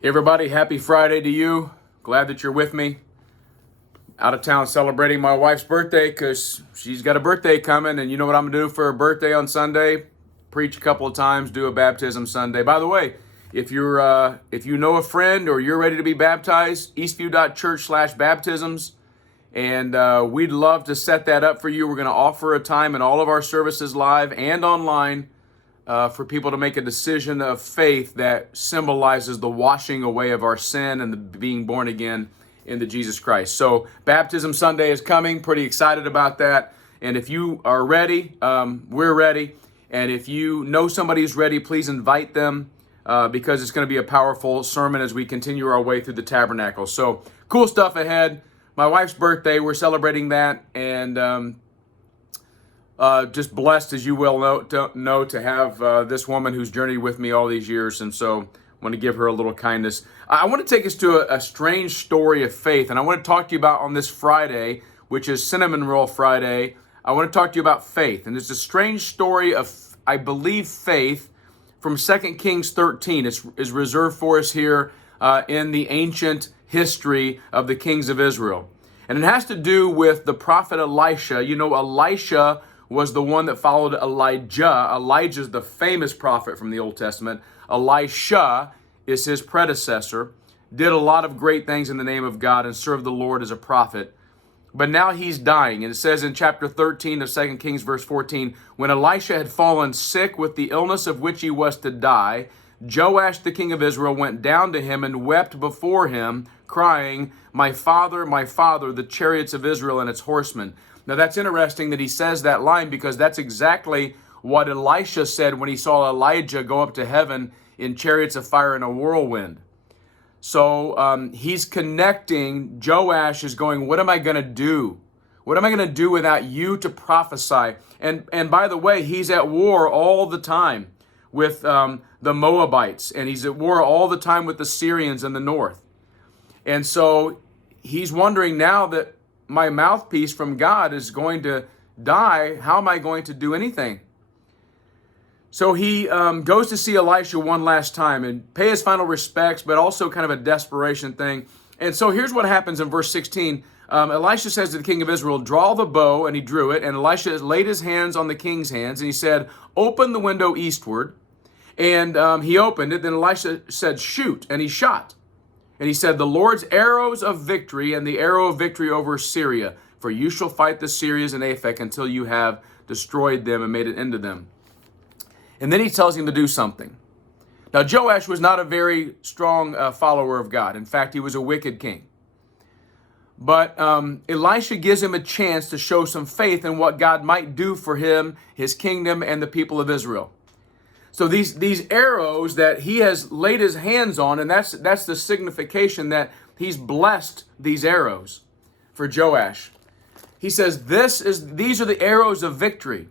Hey everybody, happy Friday to you. Glad that you're with me. Out of town celebrating my wife's birthday because she's got a birthday coming, and you know what I'm going to do for her birthday on Sunday? Preach a couple of times, do a baptism Sunday. By the way, if you know a friend or you're ready to be baptized, eastview.church/baptisms, and we'd love to set that up for you. We're going to offer a time in all of our services live and online for people to make a decision of faith that symbolizes the washing away of our sin and the being born again into Jesus Christ. So Baptism Sunday is coming. Pretty excited about that. And if you are ready, we're ready. And if you know somebody who's ready, please invite them because it's going to be a powerful sermon as we continue our way through the tabernacle. So cool stuff ahead. My wife's birthday, we're celebrating that, and just blessed, as you will know to have this woman who's journeyed with me all these years, and so I want to give her a little kindness. I want to take us to a strange story of faith, and I want to talk to you about on this Friday, which is Cinnamon Roll Friday. I want to talk to you about faith, and it's a strange story of, I believe, faith from 2 Kings 13. It's reserved for us here in the ancient history of the kings of Israel. And it has to do with the prophet Elisha. You know, Elisha was the one that followed Elijah. Elijah is the famous prophet from the Old Testament. Elisha is his predecessor, did a lot of great things in the name of God and served the Lord as a prophet. But now he's dying. And it says in chapter 13 of 2 Kings verse 14, when Elisha had fallen sick with the illness of which he was to die, Joash, the king of Israel, went down to him and wept before him, crying, my father, the chariots of Israel and its horsemen. Now that's interesting that he says that line because that's exactly what Elisha said when he saw Elijah go up to heaven in chariots of fire and a whirlwind. So he's connecting. Joash is going, what am I going to do? What am I going to do without you to prophesy? And by the way, he's at war all the time with the Moabites, and he's at war all the time with the Syrians in the north. And so he's wondering, now that my mouthpiece from God is going to die, how am I going to do anything? So he goes to see Elisha one last time and pay his final respects, but also kind of a desperation thing. And so here's what happens in verse 16. Elisha says to the king of Israel, draw the bow, and he drew it. And Elisha laid his hands on the king's hands, and he said, open the window eastward. And he opened it. Then Elisha said, shoot, and he shot. And he said, the Lord's arrows of victory and the arrow of victory over Syria, for you shall fight the Syrians in Aphek until you have destroyed them and made an end of them. And then he tells him to do something. Now, Joash was not a very strong follower of God. In fact, he was a wicked king. But Elisha gives him a chance to show some faith in what God might do for him, his kingdom, and the people of Israel. So these arrows that he has laid his hands on, and that's the signification that he's blessed these arrows for Joash. He says, these are the arrows of victory.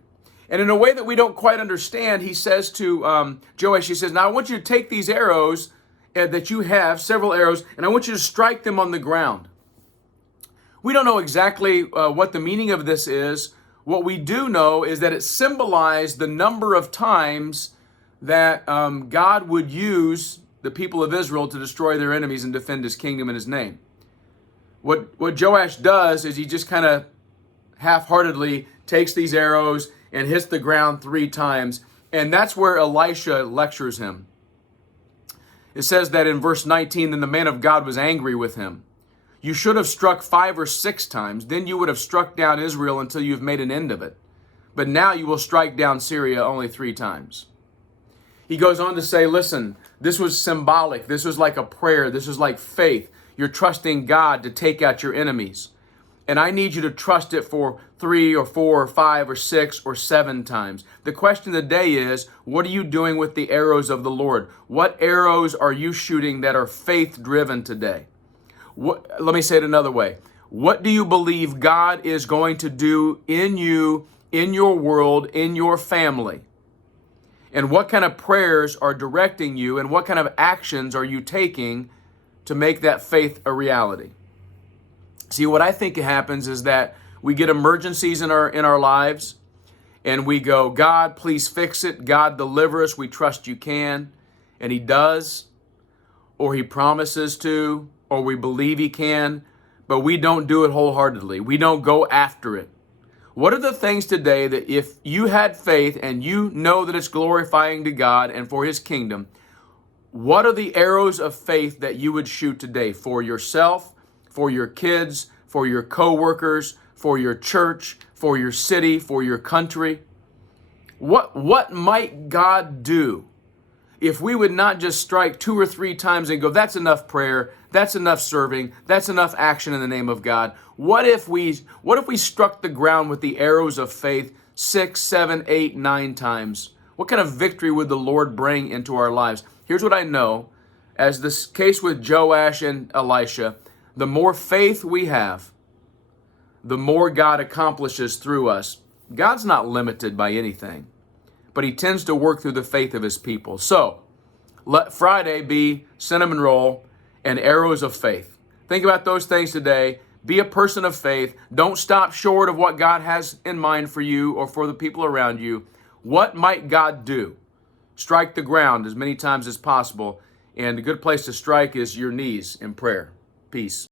And in a way that we don't quite understand, he says to Joash, he says, now I want you to take these arrows that you have, several arrows, and I want you to strike them on the ground. We don't know exactly what the meaning of this is. What we do know is that it symbolized the number of times that God would use the people of Israel to destroy their enemies and defend his kingdom and his name. What Joash does is he just kind of half-heartedly takes these arrows and hits the ground 3 times. And that's where Elisha lectures him. It says that in verse 19, then the man of God was angry with him. You should have struck 5 or 6 times. Then you would have struck down Israel until you've made an end of it. But now you will strike down Syria only 3 times. He goes on to say, listen, this was symbolic. This was like a prayer. This was like faith. You're trusting God to take out your enemies. And I need you to trust it for 3 or 4 or 5 or 6 or 7 times. The question of the day is, what are you doing with the arrows of the Lord? What arrows are you shooting that are faith-driven today? Let me say it another way. What do you believe God is going to do in you, in your world, in your family? And what kind of prayers are directing you, and what kind of actions are you taking to make that faith a reality? See, what I think happens is that we get emergencies in our lives, and we go, God, please fix it. God, deliver us. We trust you can. And he does. or he promises to, or we believe he can, but we don't do it wholeheartedly. We don't go after it. What are the things today that if you had faith and you know that it's glorifying to God and for his kingdom, what are the arrows of faith that you would shoot today for yourself, for your kids, for your coworkers, for your church, for your city, for your country? What might God do if we would not just strike 2 or 3 times and go, that's enough prayer, that's enough serving, that's enough action in the name of God? What if we struck the ground with the arrows of faith 6, 7, 8, 9 times? What kind of victory would the Lord bring into our lives? Here's what I know. As this case with Joash and Elisha, the more faith we have, the more God accomplishes through us. God's not limited by anything, but he tends to work through the faith of his people. So let Friday be cinnamon roll and arrows of faith. Think about those things today. Be a person of faith. Don't stop short of what God has in mind for you or for the people around you. What might God do? Strike the ground as many times as possible. And a good place to strike is your knees in prayer. Peace.